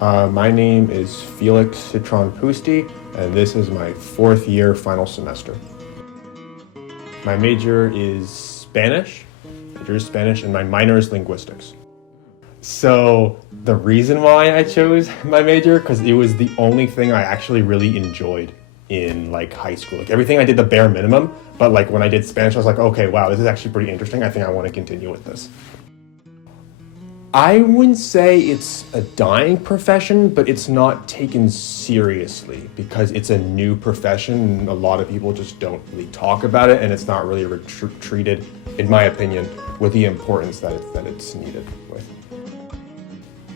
My name is Felix Citron Pusti, and this is my fourth year final semester. My major is Spanish, and my minor is linguistics. So the reason why I chose my major, because it was the only thing I actually really enjoyed in like high school. Like everything I did the bare minimum, but like when I did Spanish, I was like, okay, wow, this is actually pretty interesting. I think I want to continue with this. I wouldn't say it's a dying profession, but it's not taken seriously because it's a new profession. A lot of people just don't really talk about it, and it's not really treated, in my opinion, with the importance that it's needed with.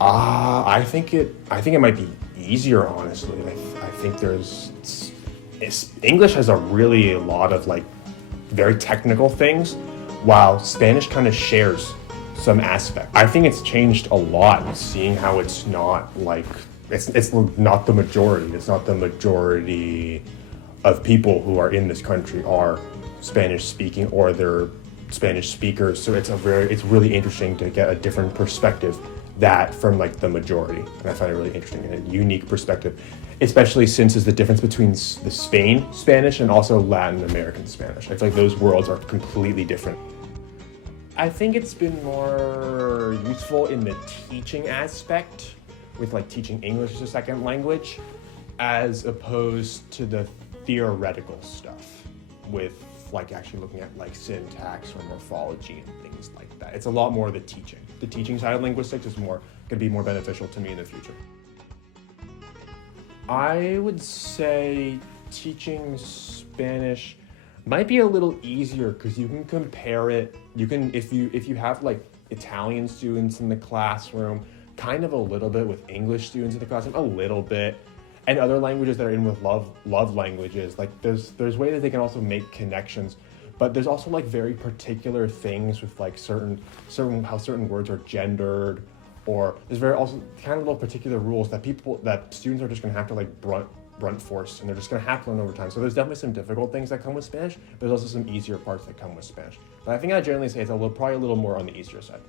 I think it might be easier, honestly. I think English has a lot of like very technical things, while Spanish kind of shares some aspect. I think it's changed a lot, seeing how it's not like it's not the majority. It's not the majority of people who are in this country are Spanish speaking or they're Spanish speakers. So it's really interesting to get a different perspective from like the majority. And I find it really interesting and a unique perspective, especially since it's the difference between the Spain Spanish and also Latin American Spanish. I feel like those worlds are completely different. I think it's been more useful in the teaching aspect, with like teaching English as a second language, as opposed to the theoretical stuff with like actually looking at like syntax or morphology and things like that. It's a lot more the teaching. The teaching side of linguistics is going to be more beneficial to me in the future. I would say teaching Spanish might be a little easier because you can compare it. You can, if you have like Italian students in the classroom, kind of a little bit with English students in the classroom, a little bit, and other languages that are in with love languages. Like there's ways that they can also make connections, but there's also like very particular things with like certain how certain words are gendered, or there's also kind of little particular rules that students are just going to have to like brunt force, and they're just going to have to learn over time. So there's definitely some difficult things that come with Spanish, but there's also some easier parts that come with Spanish. But I think I generally say it's probably a little more on the easier side.